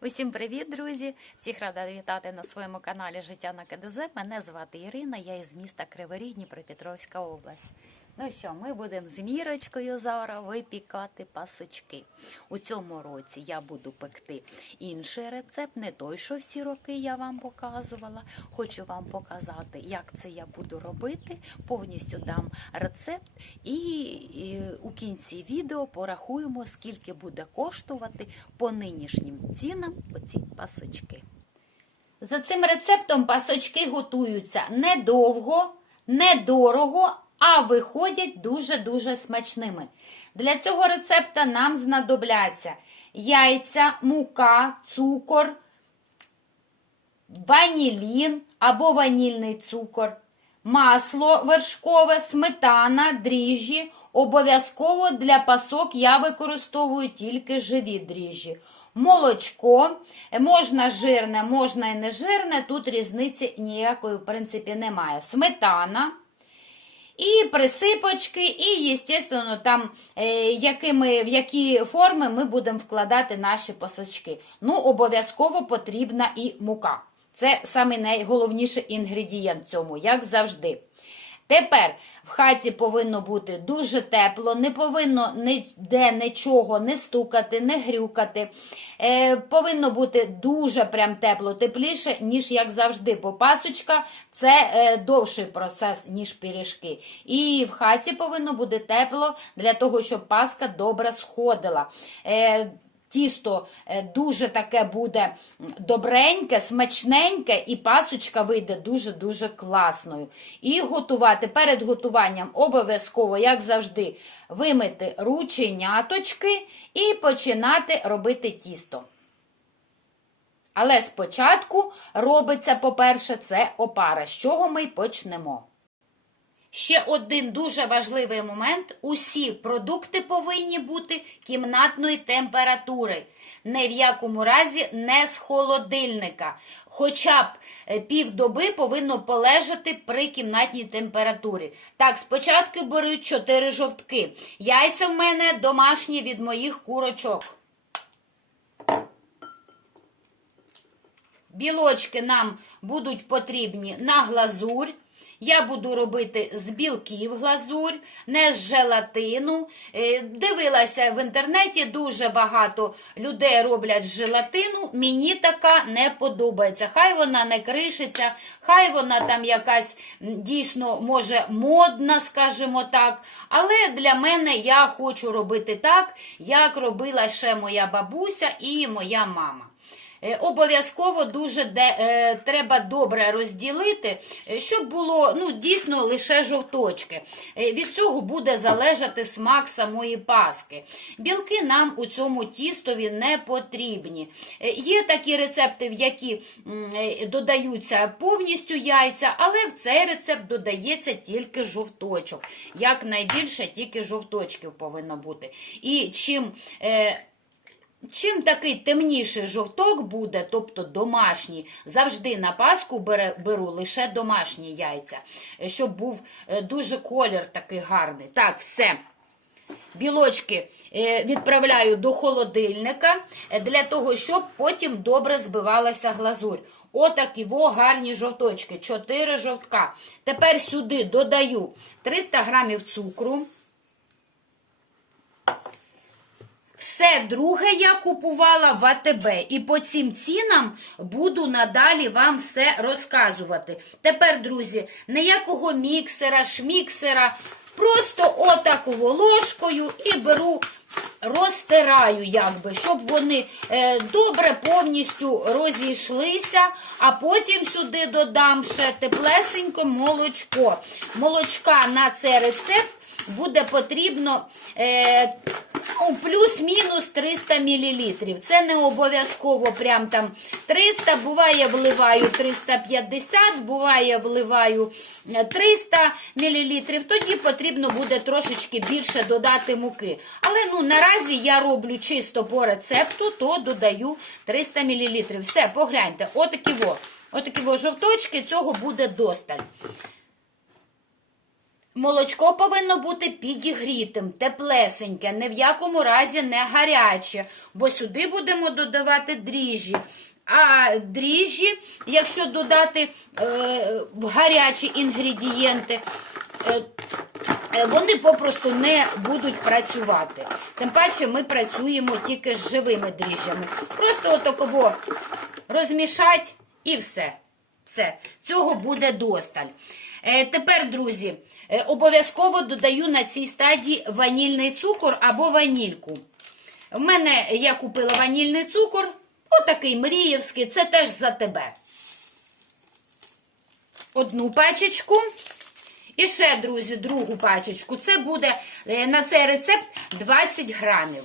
Усім привіт, друзі! Всіх рада вітати на своєму каналі Життя на КДЗ. Мене звати Ірина, я із міста Криворіг, Дніпропетровська область. Ну що, ми будемо з мірочкою зараз випікати пасочки. У цьому році я буду пекти інший рецепт, не той, що всі роки я вам показувала. Хочу вам показати, як це я буду робити. Повністю дам рецепт і, у кінці відео порахуємо, скільки буде коштувати по нинішнім цінам оці пасочки. За цим рецептом пасочки готуються недовго, недорого, а виходять дуже-дуже смачними. Для цього рецепта нам знадобляться яйця, мука, цукор, ванілін або ванільний цукор, масло вершкове, сметана, дріжджі. Обов'язково для пасок я використовую тільки живі дріжджі. Молочко, можна жирне, можна і не жирне, тут різниці ніякої, в принципі, немає. Сметана. І присипочки, і, звісно, там, е, якими, в які форми ми будемо вкладати наші пасочки. Ну, обов'язково потрібна і мука. Це найголовніший інгредієнт цьому, як завжди. Тепер в хаті повинно бути дуже тепло, не повинно ніде нічого не стукати, не грюкати. Е, повинно бути дуже прям тепло, тепліше, ніж як завжди, бо пасочка це е, довший процес, ніж пиріжки. І в хаті повинно бути тепло для того, щоб паска добре сходила. Е, Тісто е, дуже таке буде добреньке, смачненьке, і пасочка вийде дуже-дуже класною. І готувати перед готуванням обов'язково, як завжди, вимити рученяточки і починати робити тісто. Але спочатку робиться, по-перше, це опара. З чого ми почнемо. Ще один дуже важливий момент: усі продукти повинні бути кімнатної температури. Ні в якому разі не з холодильника. Хоча б е, півдоби повинно полежати при кімнатній температурі. Так, спочатку беру 4 жовтки. Яйця в мене домашні від моїх курочок. Білочки нам будуть потрібні на глазурь. Я буду робити з білків глазурь, не з желатину. Е, Дивилася в інтернеті, дуже багато людей роблять з желатину. Мені така не подобається. Хай вона не кришиться, хай вона там якась дійсно може модна, скажімо так. Але для мене я хочу робити так, як робила ще моя бабуся і моя мама. Е, Обов'язково дуже де, е, треба добре розділити, е, щоб було ну, дійсно лише жовточки. Е, від цього буде залежати смак самої паски. Білки нам у цьому тістові не потрібні. Є такі рецепти, в які додаються повністю яйця, але в цей рецепт додається тільки жовточок. Як найбільше тільки жовточків повинно бути. І чим. Е, Чим такий темніший жовток буде, тобто домашній, завжди на паску беру лише домашні яйця, е, щоб був е, дуже колір такий гарний. Так, все. Білочки е, відправляю до холодильника для того, щоб потім добре збивалася глазурь. Отакі во гарні жовточки, 4 жовтка. Тепер сюди додаю 300 грамів цукру. Все друге я купувала в АТБ. І по цим цінам буду надалі вам все розказувати. Тепер, друзі, ніякого міксера, шміксера. Просто отаку ложкою і беру, розтираю, якби, щоб вони е, добре повністю розійшлися, а потім сюди додам ще теплесенько молочко. Молочка на цей рецепт буде потрібно е, ну, плюс-мінус 300 мл. Це не обов'язково прям там 300, буває вливаю 350, буває вливаю е, 300 мл. Тоді потрібно буде трошечки більше додати муки. Але ну, наразі я роблю чисто по рецепту, то додаю 300 мл. Все, погляньте, отакі во. Отакі во жовточки, цього буде досталь. Молочко повинно бути підігрітим, теплесеньке, ні в якому разі не гаряче, бо сюди будемо додавати дріжджі. А дріжджі, якщо додати е, гарячі інгредієнти, е, е, вони попросту не будуть працювати. Тим паче ми працюємо тільки з живими дріжджами. Просто отаково розмішать і все. Все, цього буде досталь. Е, тепер, друзі, обов'язково додаю на цій стадії ванільний цукор або ванільку. В мене я купила ванільний цукор, отакий мріївський, це теж за тебе. Одну пачечку. І ще, друзі, другу пачечку. Це буде е, на цей рецепт 20 грамів.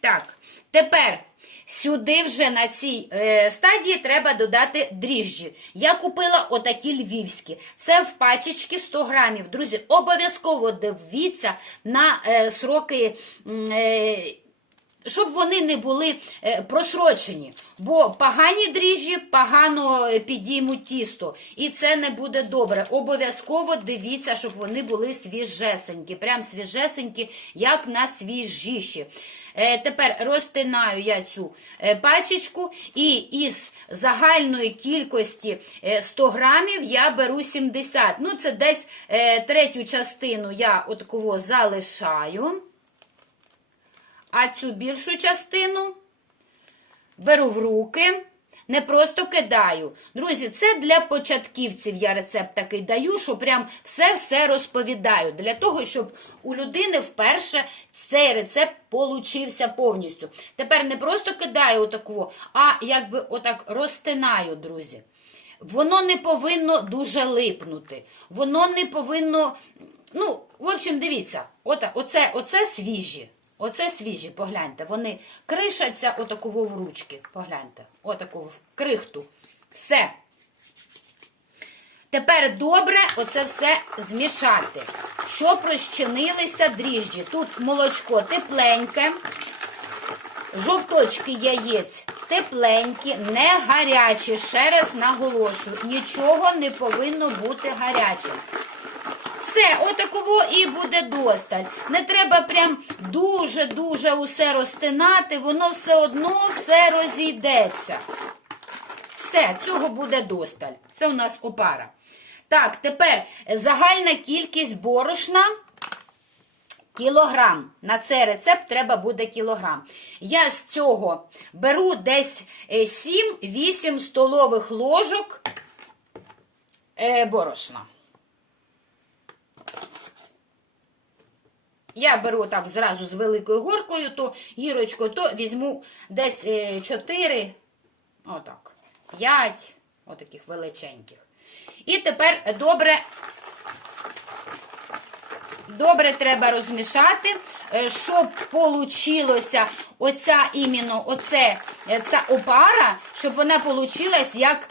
Так, тепер сюди вже на цій е, стадії треба додати дріжджі. Я купила отакі львівські. Це в пачечки 100 грамів. Друзі, обов'язково дивіться на е, сроки. Е, щоб вони не були е, просрочені, бо погані дріжджі погано е, підіймуть тісто, і це не буде добре. Обов'язково дивіться, щоб вони були свіжесенькі, прям свіжесенькі, як на свіжіші. Е, Тепер розтинаю я цю пачечку і із загальної кількості е, 100 грамів я беру 70. Ну, це десь третю частину я отакого залишаю. А цю більшу частину беру в руки, не просто кидаю. Друзі, це для початківців я рецепт такий даю, що прям все-все розповідаю. Для того, щоб у людини вперше цей рецепт получився повністю. Тепер не просто кидаю отаку, а якби отак розтинаю, друзі. Воно не повинно дуже липнути. Воно не повинно. Ну, в общем, дивіться, оце, оце свіжі. Оце свіжі, погляньте. Вони кришаться отаково в ручки. Погляньте, отаку в крихту. Все. Тепер добре оце все змішати, щоб розчинилися дріжджі. Тут молочко тепленьке, жовточки яєць тепленькі, не гарячі. Ще раз наголошую, нічого не повинно бути гарячим. Все, отаково і буде досталь. Не треба прям дуже-дуже усе розтинати, воно все одно все розійдеться. Все, цього буде досталь. Це у нас опара. Так, тепер загальна кількість борошна. Кілограм. На цей рецепт треба буде кілограм. Я з цього беру десь е, 7-8 столових ложок е, борошна. Я беру так зразу з великою горкою, то гірочку, то візьму десь е, 4, отак, 5, отаких величеньких. І тепер добре Добре треба розмішати, е, щоб получилося оця іменно оце, е, ця опара, щоб вона получилась як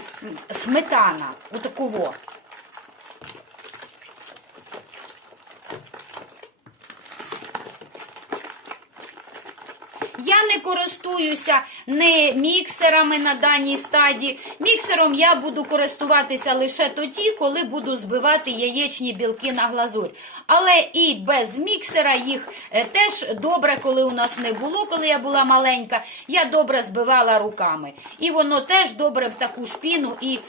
сметана. Отаково. Не користуюся не міксерами на даній стадії. Міксером я буду користуватися лише тоді, коли буду збивати яєчні білки на глазурь. Але і без міксера їх е, теж добре, коли у нас не було, коли я була маленька, я добре збивала руками. І воно теж добре в таку шпіну і,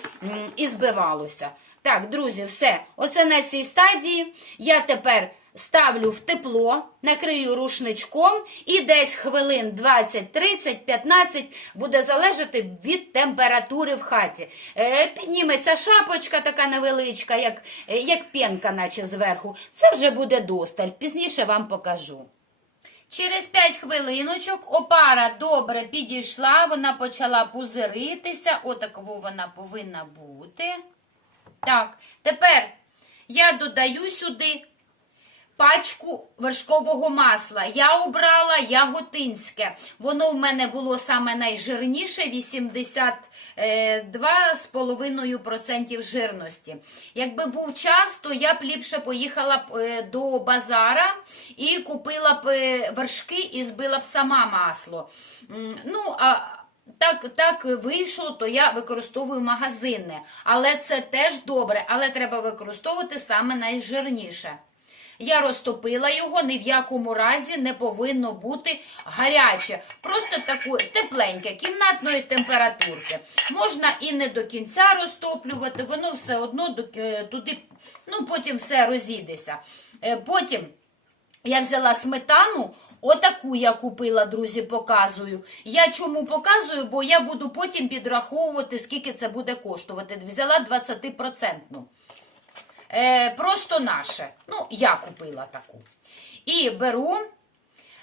і збивалося. Так, друзі, все. Оце на цій стадії. Я тепер ставлю в тепло, накрию рушничком і десь хвилин 20, 30, 15 буде залежати від температури в хаті. Е, підніметься шапочка така невеличка, як, е, як пенка, наче зверху. Це вже буде досталь. Пізніше вам покажу. Через 5 хвилиночок опара добре підійшла, вона почала пузиритися. Отаково вона повинна бути. Так, тепер я додаю сюди пачку вершкового масла. Я обрала яготинське. Воно в мене було саме найжирніше 82,5% жирності. Якби був час, то я б ліпше поїхала б е, до базара і купила б е, вершки і збила б сама масло. Ну, а так, так вийшло, то я використовую магазинне. Але це теж добре, але треба використовувати саме найжирніше. Я розтопила його, ні в якому разі не повинно бути гаряче. Просто таке тепленьке, кімнатної температурки. Можна і не до кінця розтоплювати, воно все одно е, туди, ну потім все розійдеться. Е, Потім я взяла сметану, отаку я купила, друзі, показую. Я чому показую, бо я буду потім підраховувати, скільки це буде коштувати. Взяла 20%. Е, просто наше. Ну, я купила таку. І беру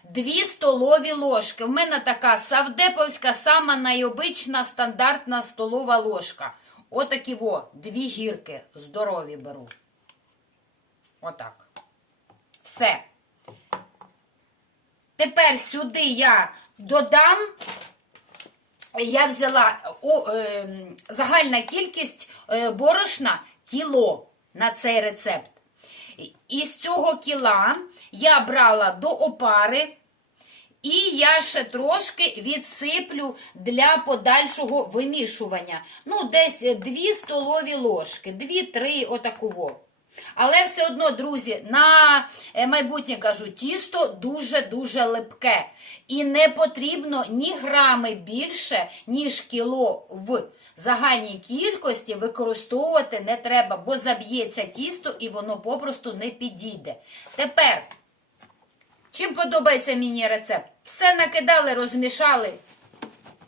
2 столові ложки. У мене така савдеповська, сама найобична стандартна столова ложка. Отакі во, дві гірки здорові беру. Отак. Все. Тепер сюди я додам. Я взяла о, е, загальна кількість е, борошна кіло на цей рецепт. Із цього кіла я брала до опари, і я ще трошки відсиплю для подальшого вимішування. Ну, десь 2 столові ложки, 2-3 отакого. Але все одно, друзі, на е, майбутнє кажу, тісто дуже-дуже липке. І не потрібно ні грами більше, ніж кіло в загальній кількості використовувати не треба, бо заб'ється тісто і воно попросту не підійде. Тепер, чим подобається мені рецепт? Все накидали, розмішали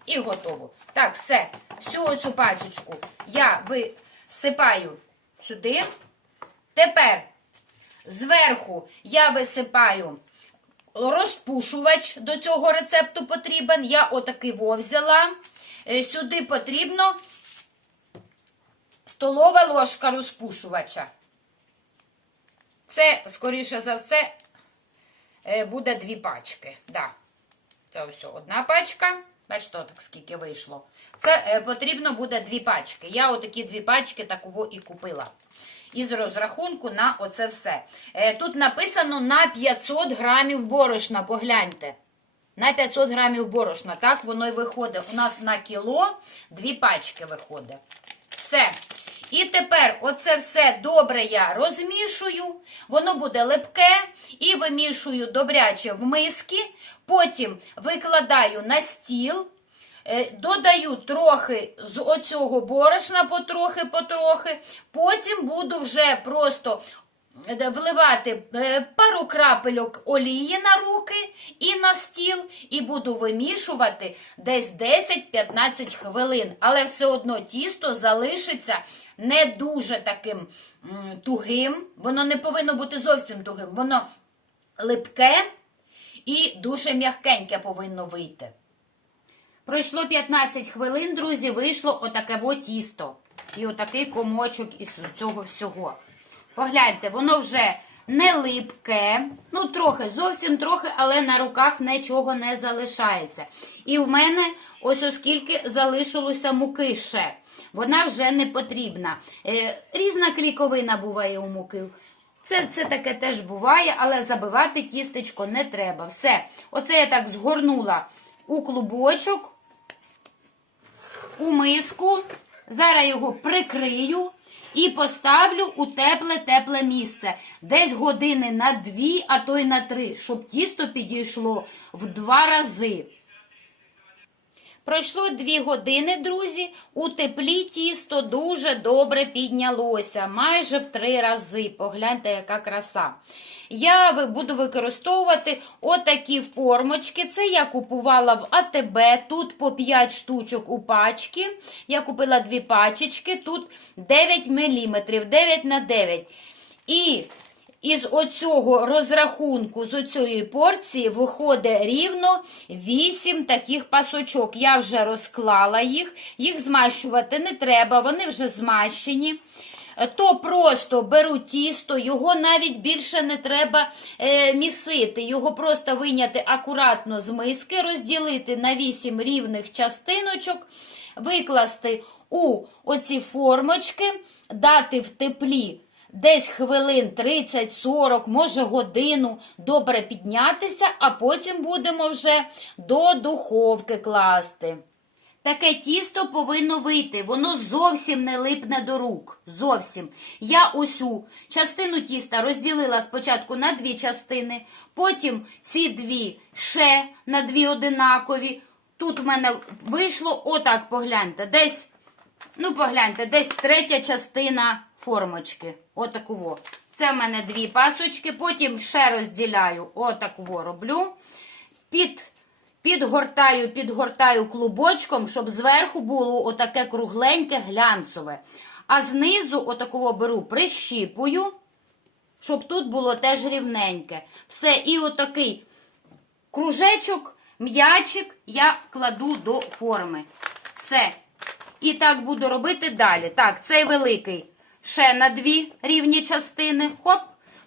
і готово. Так, все. Всю цю пачечку я висипаю сюди. Тепер зверху я висипаю розпушувач до цього рецепту потрібен. Я отакий взяла. Е, Сюди потрібно столова ложка розпушувача. Це, скоріше за все, е, буде дві пачки. Да. Це ось одна пачка. Бачите, отак скільки вийшло. Це е, потрібно буде дві пачки. Я отакі дві пачки такого і купила. Із розрахунку на оце все. Е, тут написано на 500 грамів борошна. Погляньте. На 500 грамів борошна. Так воно і виходить. У нас на кіло дві пачки виходить. Все. І тепер оце все добре я розмішую, воно буде липке і вимішую добряче в миски. Потім викладаю на стіл, додаю трохи з оцього борошна, потрохи-потрохи. Потім буду вже просто е, вливати е, пару крапельок олії на руки і на стіл, і буду вимішувати десь 10-15 хвилин. Але все одно тісто залишиться не дуже таким тугим. Воно не повинно бути зовсім тугим. Воно липке і дуже м'якеньке повинно вийти. Пройшло 15 хвилин, друзі, вийшло отаке во тісто. І отакий комочок із цього всього. Погляньте, воно вже не липке, ну трохи, зовсім трохи, але на руках нічого не залишається. І в мене ось оскільки залишилося муки ще. Вона вже не потрібна. Е, різна кліковина буває у муки. Це, це таке теж буває, але забивати тістечко не треба. Все. Оце я так згорнула у клубочок у миску. Зараз його прикрию і поставлю у тепле-тепле місце. Десь години на дві, а то й на три, щоб тісто підійшло в два рази. Пройшло дві години, друзі. У теплі тісто дуже добре піднялося, майже в три рази. Погляньте, яка краса. Я буду використовувати отакі формочки. Це я купувала в АТБ. Тут по 5 штучок у пачці. Я купила дві пачечки. Тут 9 мм, 9 на 9. І із оцього розрахунку, з оцієї порції, виходить рівно 8 таких пасочок. Я вже розклала їх, їх змащувати не треба, вони вже змащені. То просто беру тісто, його навіть більше не треба е, місити. Його просто виняти акуратно з миски, розділити на 8 рівних частиночок, викласти у оці формочки, дати в теплі десь хвилин 30-40, може годину, добре піднятися, а потім будемо вже до духовки класти. Таке тісто повинно вийти, воно зовсім не липне до рук. Зовсім. Я усю частину тіста розділила спочатку на дві частини, потім ці дві ще на дві одинакові. Тут в мене вийшло, отак погляньте, десь, ну погляньте, десь третя частина формочки. Отаку во. Це в мене дві пасочки, потім ще розділяю, отаку во роблю. Під Підгортаю, підгортаю клубочком, щоб зверху було отаке кругленьке глянцеве. А знизу отакого беру, прищіпую, щоб тут було теж рівненьке. Все, і отакий кружечок, м'ячик я кладу до форми. Все. І так буду робити далі. Так, цей великий ще на дві рівні частини. Хоп.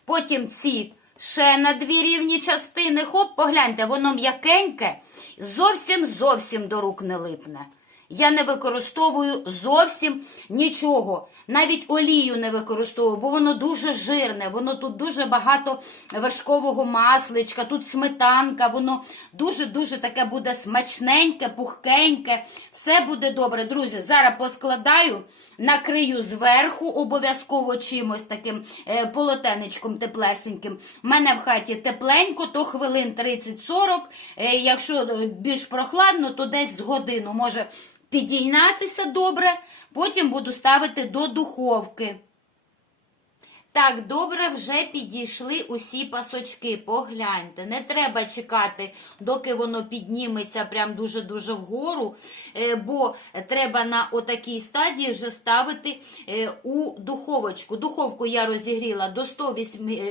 Потім ці ще на дві рівні частини. Хоп, погляньте, воно м'якеньке, зовсім зовсім до рук не липне. Я не використовую зовсім нічого. Навіть олію не використовую, бо воно дуже жирне, воно тут дуже багато вершкового масличка, тут сметанка, воно дуже-дуже таке буде смачненьке, пухкеньке. Все буде добре. Друзі, зараз поскладаю, накрию зверху, обов'язково чимось таким е, полотенечком теплесеньким. У мене в хаті тепленько, то хвилин 30-40. Е, якщо е, більш прохладно, то десь з годину може підійнятися добре, потім буду ставити до духовки. Так, добре, вже підійшли усі пасочки. Погляньте, не треба чекати, доки воно підніметься прям дуже-дуже вгору, е, бо треба на отакій стадії вже ставити е, у духовочку. Духовку я розігріла до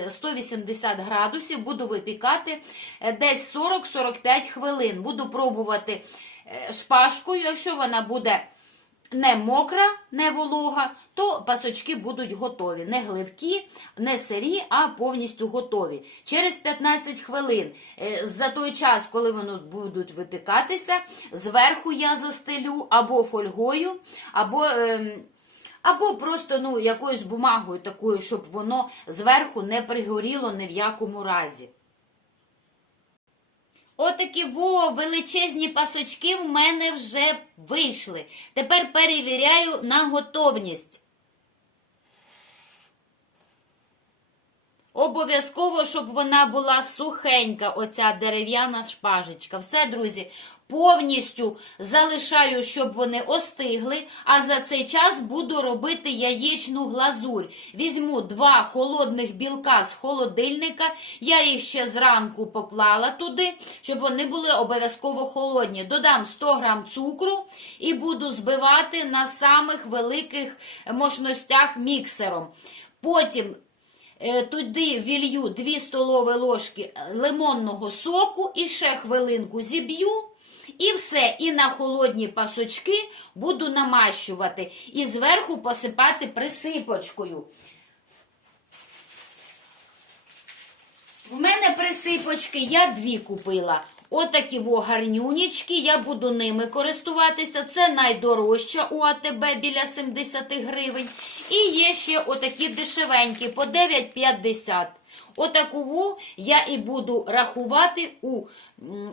180 градусів, буду випікати е, десь 40-45 хвилин. Буду пробувати е, шпажкою, якщо вона буде не мокра, не волога, то пасочки будуть готові. Не гливкі, не сирі, а повністю готові. Через 15 хвилин, е, за той час, коли вони будуть випікатися, зверху я застелю або фольгою, або. ем, або просто ну, якоюсь бумагою такою, щоб воно зверху не пригоріло ні в якому разі. Отакі во величезні пасочки в мене вже вийшли. Тепер перевіряю на готовність. Обов'язково, щоб вона була сухенька, оця дерев'яна шпажечка. Все, друзі, повністю залишаю, щоб вони остигли, а за цей час буду робити яєчну глазурь. Візьму два холодних білка з холодильника, я їх ще зранку поклала туди, щоб вони були обов'язково холодні. Додам 100 грам цукру і буду збивати на самих великих мощностях міксером. Потім Туди вілью 2 столові ложки лимонного соку і ще хвилинку зіб'ю. І все, і на холодні пасочки буду намащувати і зверху посипати присипочкою. В мене присипочки я дві купила. Отакі во гарнюнічки, я буду ними користуватися. Це найдорожча у АТБ біля 70 гривень. І є ще отакі дешевенькі по 9,50. Отаку я і буду рахувати у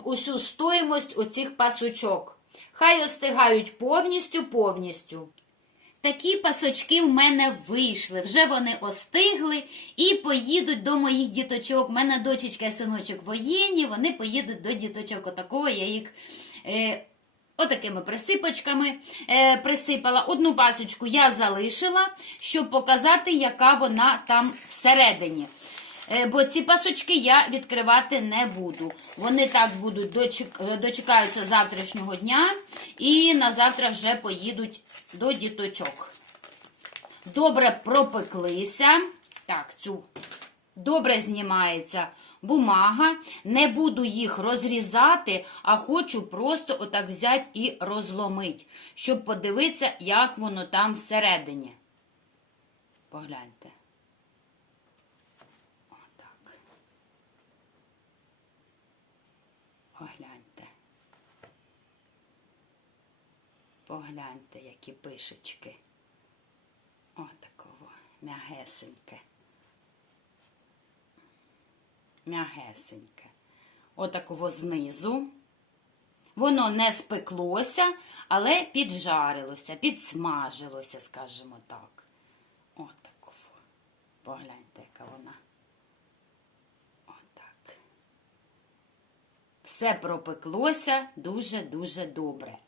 усю стоїмость оцих пасочок. Хай остигають повністю повністю. Такі пасочки в мене вийшли. Вже вони остигли і поїдуть до моїх діточок. У мене дочечка і синочок воєнні, вони поїдуть до діточок. Отакого я їх. Е, Отакими присипочками е, присипала. Одну пасочку я залишила, щоб показати, яка вона там всередині. Е, Бо ці пасочки я відкривати не буду. Вони так будуть е, дочекаються завтрашнього дня і на завтра вже поїдуть до діточок. Добре пропеклися. Так, цю добре знімається бумага. Не буду їх розрізати, а хочу просто отак взяти і розломити, щоб подивитися, як воно там всередині. Погляньте. Отак. Погляньте. Погляньте, які пишечки. Отакого. Мягесеньке. Мягесеньке. Отакого знизу. Воно не спеклося, але піджарилося, підсмажилося, скажімо так. Отак. Погляньте, яка вона. Отак. Все пропеклося дуже-дуже добре.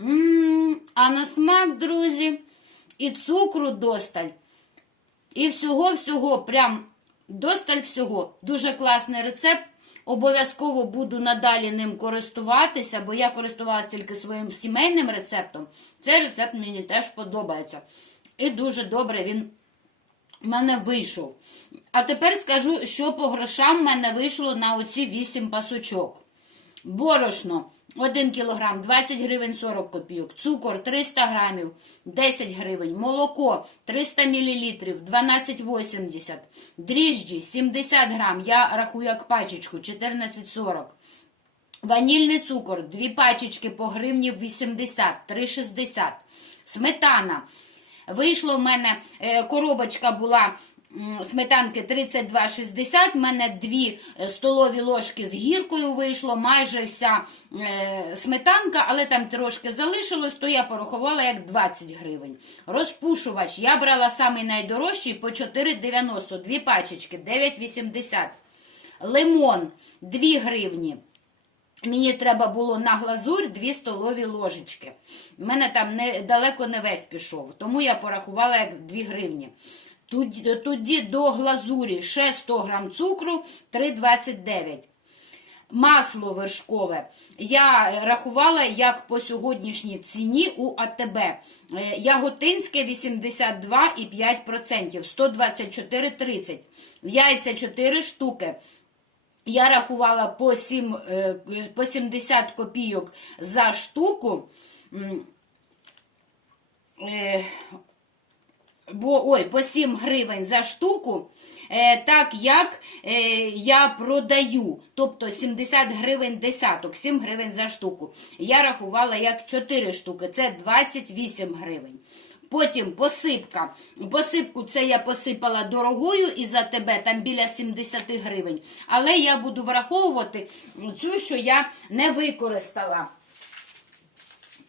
М, А на смак, друзі, і цукру досталь, і всього-всього, прям досталь всього. Дуже класний рецепт. Обов'язково буду надалі ним користуватися, бо я користувалася тільки своїм сімейним рецептом. Цей рецепт мені теж подобається. І дуже добре він в мене вийшов. А тепер скажу, що по грошам в мене вийшло на оці 8 пасочок. Борошно 1 кг 20 гривень 40 копійок, цукор 300 грамів 10 гривень, молоко 300 мл 12,80, дріжджі 70 грам, я рахую як пачечку 14,40. Ванільний цукор, дві пачечки по гривні 80, 3,60. Сметана. Вийшло в мене е, коробочка була сметанки 32,60. В мене дві е, столові ложки з гіркою вийшло, майже вся е, сметанка, але там трошки залишилось, то я порахувала як 20 гривень. Розпушувач. Я брала самий найдорожчий по 4,90, дві пачечки 9,80. Лимон 2 гривні. Мені треба було на глазурь 2 столові ложечки. У мене там не, далеко не весь пішов, тому я порахувала як 2 гривні. Тоді, тоді до глазурі ще 100 грам цукру 3,29. Масло вершкове. Я рахувала як по сьогоднішній ціні у АТБ. Е, Яготинське 82,5%, 124,30. Яйця 4 штуки. Я рахувала по, 7, е, по 70 копійок за штуку. Е, Бо, ой, по 7 гривень за штуку, е, так як я продаю. Тобто 70 гривень десяток, 7 гривень за штуку. Я рахувала як 4 штуки, це 28 гривень. Потім посипка. Посипку це я посипала дорогою і за тебе там біля 70 гривень. Але я буду враховувати цю, що я не використала.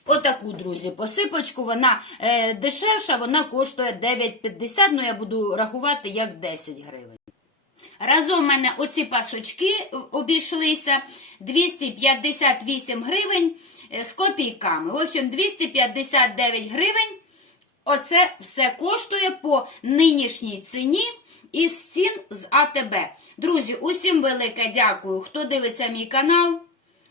Отаку, друзі, посипочку. Вона е, дешевша, вона коштує 9,50, ну я буду рахувати як 10 гривень. Разом в мене оці пасочки обійшлися 258 гривень е, з копійками. В общем, 259 гривень. Оце все коштує по нинішній ціні із цін з АТБ. Друзі, усім велике дякую, хто дивиться мій канал.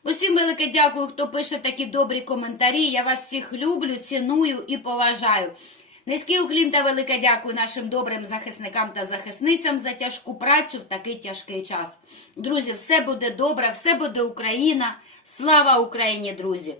Усім велике дякую, хто пише такі добрі коментарі. Я вас всіх люблю, ціную і поважаю. Низький уклін та велике дякую нашим добрим захисникам та захисницям за тяжку працю в такий тяжкий час. Друзі, все буде добре, все буде Україна. Слава Україні, друзі!